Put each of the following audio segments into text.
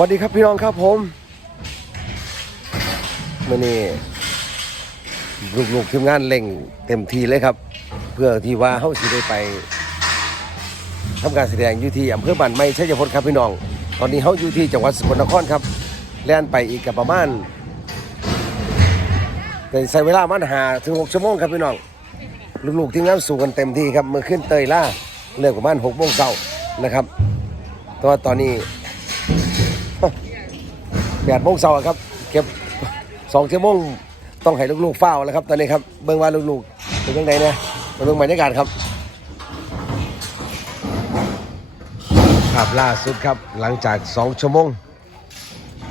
วัสดีครับพี่น้องครับผมมื่อนี้ลูกๆทีมงานเล่งเต็มทีเลยครับ เพื่อที่ว่าเขาสิได้ไปทำการแสดงอยู่ที่อำเภอบ้านไม้ชัยพลครับพี่น้อง ตอนนี้เขาอยู่ที่จังหวัดสกลนครครับ แล่นไปอีกกับประมาณแต่ใช้เวลามันหาถึงหกชั่วโมงครับพี่น้องลูกๆทีมงานสู่กันเต็มที่ครับเมื่อขึ้นเตยล่าเลิกประมาณหกโมงเช้านะครับแต่ว่าตอนนี้ แปดโมงเช้าครับ เก็บสองชั่วโมงต้องให้ลูกๆเฝ้าแล้วครับตอนนี้ครับเบิ่งว่าลูกๆเป็นยังไงเนี่ยมาเบิ่งบรรยากาศครับภาพล่าสุดครับหลังจากสองชั่วโมง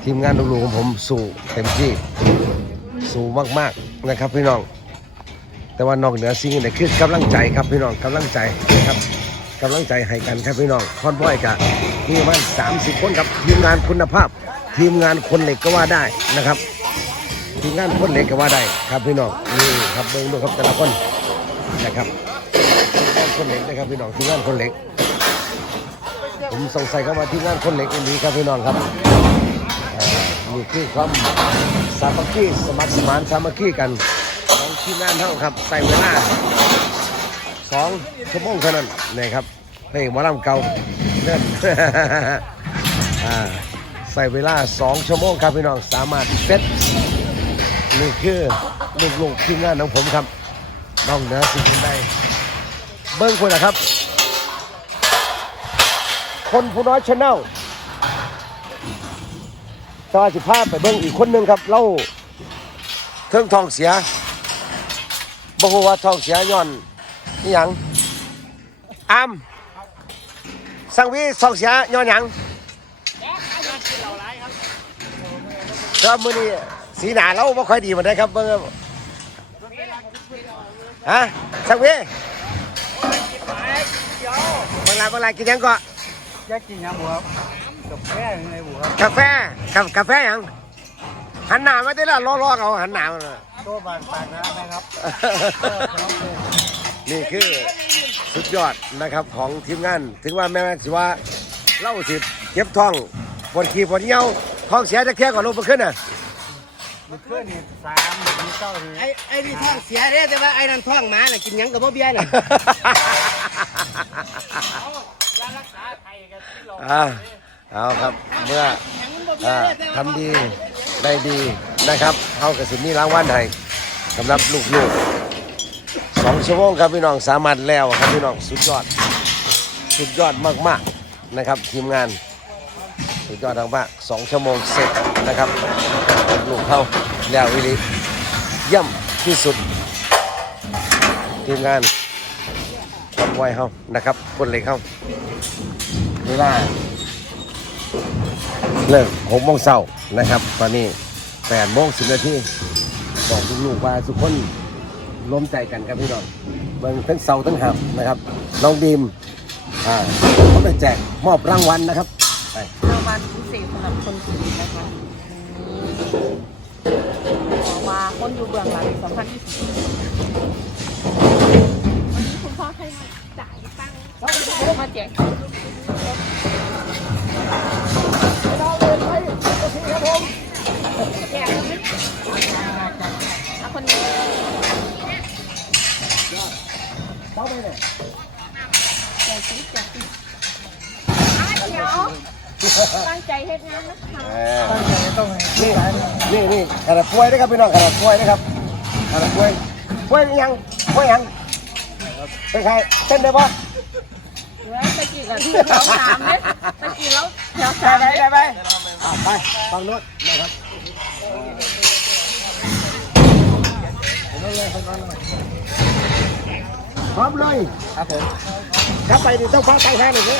ทีมงานลูกๆของผมสู้เต็มที่สู้มากๆนะครับพี่น้อง แต่ว่านอกเหนือสิ่งอื่นใดคือกำลังใจครับพี่น้องกำลังใจนะครับกำลังใจให้กันครับพี่น้องคอนบอยกับมีประมาณ30 คนครับทีมงานคุณภาพ ทีมงานคนเหล็กก็ว่าได้นะครับ ทีมงานคนเหล็กก็ว่าได้ครับพี่น้องนี่ครับเบิ้งดูครับแต่ละคนนะครับทีมงานคนเหล็กนะครับพี่น้องทีมงานคนเหล็ก ผมสงสัยเข้ามาทีมงานคนเหล็กอันนี้ครับพี่น้องครับนี่คือความสามัคคีสมัครสมานสามัคคีกันของทีมงานเท่าครับใส่เวลาสองชั่วโมงเท่านั้นนะครับเพลงหมอลำเก่าเล่นอ่า ใส่เวลาสองชั่วโมงครับพี่น้องสามารถเซ็ตนี่คือลูกๆทีมงานของผมครับน้องเหนือสิ่งใดเบิ้งคนนะครับ คนผู้น้อยชาแนลสวัสดีภาพไปเบิ้งอีกคนหนึ่งครับเล่าเทิงทองเสียบอกว่าทองเสียย้อนนี่ยังอามสังวีทองเสียย้อนหยัง ครับมื้อนี้สีหน้าเราบ่ค่อยดีเหมือนได้ครับเบิ่งครับฮะสังวีเวลาเวลากินหยังก็อยากกินยังบัวกับแค่ยังไงบัวครับกาแฟกับกาแฟหยังหันหน้ามาได้ละล้อๆเอาหันหน้ามาเลยโต๊ะบานปากน้ำนะครับ นี่คือสุดยอดนะครับของทีมงาน ถึงว่าแม้ว่าสิว่าเล่าสิเก็บท้องปวดขี้ปวดเหี่ยว ท้องเสียจะเที่ยก่อนลงมาขึ้นน่ะมันเพื่อนนี่สามมีเก้าทีไอ้ไอ้นี่ท้องเสียเด้แต่ว่าไอ้นั่นท้องหมาน่ะกินหยังกับบ่เบี้ยน่ะอ่าเอาครับเมื่ออ่าทำดีได้ดีนะครับเขากับสิมีรางวัลให้สำหรับลูกๆสองชั่วโมงครับพี่น้องสามารถแล้วครับพี่น้องสุดยอด สุดยอดมากๆนะครับทีมงาน สุดยอดมากๆสองชั่วโมงเสร็จนะครับลูกเข้าแล้ววิลิเยี่ยมที่สุด ทีมงานคอนไวเขานะครับคนเล็กเขาเวลาเลิกหกโมงเช้านะครับ ตอนนี้แปดโมงสิบนาทีบอกลูกว่าทุกคนร่วมใจกันครับพี่น้องเบิ่งทั้งเสาทั้งหับนะครับน้องดีมอ่าเขาไปแจกมอบรางวัลนะครับไป รางวัลพิเศษสำหรับคนสวยนะคะขอมาคนอยู่เบื้องหลัง2020วันนี้คุณพ่อให้มาจ่ายตังค์มาแจก ตั้งใจเฮ็ดงานนะคะเออตั้งใจต้องให้นี่นี่นี่ขนาดป่วยนะครับพี่น้องขนาดป่วยนะครับขนาดป่วยป่วยยังป่วยยังเป็นใครเต้นได้ปะเหลือตะกี้กับแถวสามเนี่ยตะกี้แล้วแถวไปสามไปเนี่ยไปไปอะไปฟังโน้ตนะครับพร้อมเลยครับผมครับไปดิต้องฟังไปแค่หนึ่งเลย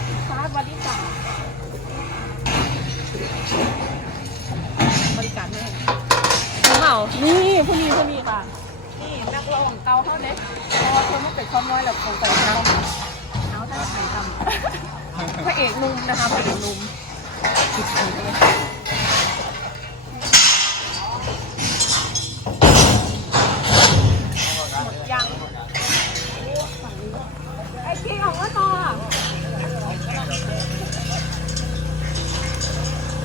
นี่ผู้นี้ผู้นี้ค่ะตัวของเก่าเขาเนี่ยเพราะว่าคนมันเป็นคอมน้อยแบบของใส่เขาเอาถ้าใส่ทำพระเอกหนุ่มนะคะพระเอกหนุ่มคิดถึงเลยหมดยังไอ้กี้ของว่าต่อ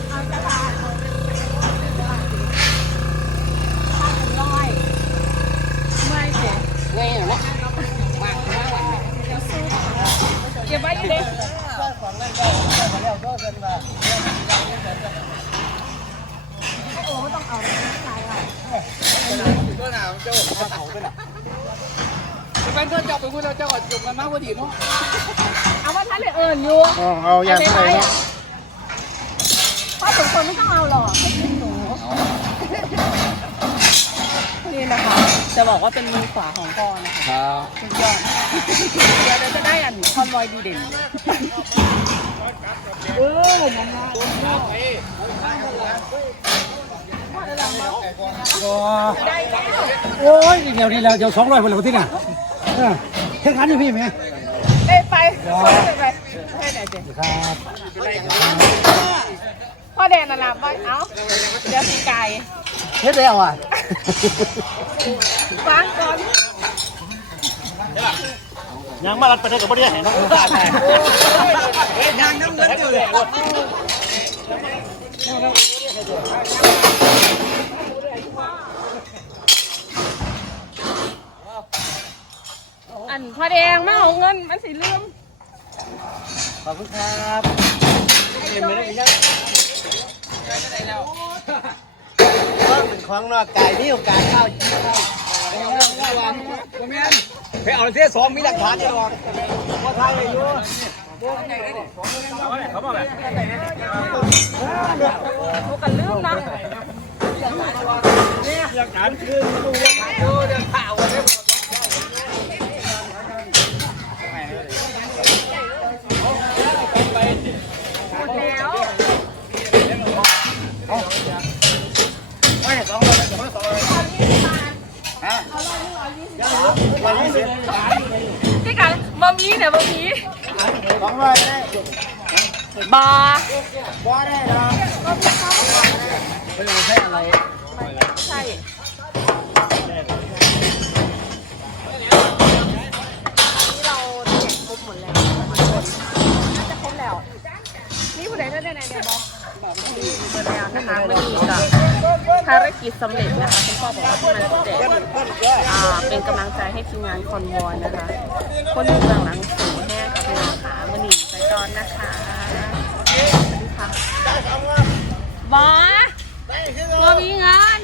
เอาจะผ่านผ่านร้อยไม่เจ็บ ไงเนาะ เก็บไว้อยู่ดิโอ้ไม่ต้องเอาเลยไม่เป็นไรอะ ตัวหนาว เจ้าเขาตัวหนาเป็นเพื่อนเจ้าเป็นผู้เจ้าก็จบกันมากพอดีเนาะเอาว่าท่านเลยเอิญอยู่เอาอย่างไรเนาะเพราะสมควรไม่ต้องเอาหรอกให้กินหนูนี่นะคะ จะบอกว่าเป็นมือขวาของพ่อนะคะครับสุดยอดเดี๋ยวเราจะได้อันคอนวอยดีเด่นเออมันนะได้แล้ว โอ้ยเดี๋ยวนี้แล้วเดี๋ยวสองร้อยคนแล้วที่เนี่ยเออแข่งขันอยู่พี่ไหมเอ้ไปไปไปให้ไหนเจ๊ครับพ่อแดนน่ะล่ะไปเอ้าเดี๋ยวสีไก่เฮ็ดแล้วอะฟังก่อนยังมาลัดไปได้กับบ่ได้เห็นน้องงานน้ำเงินอยู่เลย อัน พอแดงมาเอาเงินมันสีเลือมขอบคุณครับก็เป็นของนอกกายนี่โอกาสเข้าเข้าไปเอาเที่ยสองมีหลักฐานเนี่ยหรอกพวกกันลืมนะหม มี่เนี่ยบะหมี่สองร้อยได้บาบ่ได้หรอกไม่รู้ใช่อะไรใช่นี่เราแจกครบหมดแล้วน่าจะครบแล้วนี่ผู้ใดได้ไหนเนี่ยบอกนี่เปิดแล้วนะคะไม่มีกับ ภารกิจสำเร็จนะคะคุณพ่อบอกว่าที่มันสเร็จอ่าเป็นกำลังใจให้ทีมงานคอนวอนนะคะ คนดูแเงหลังสูงแน่กัะพี่น้องค่ะวันนี้ไปก่อนนะคะสวัสดีค่ะบอสบอมีเงิน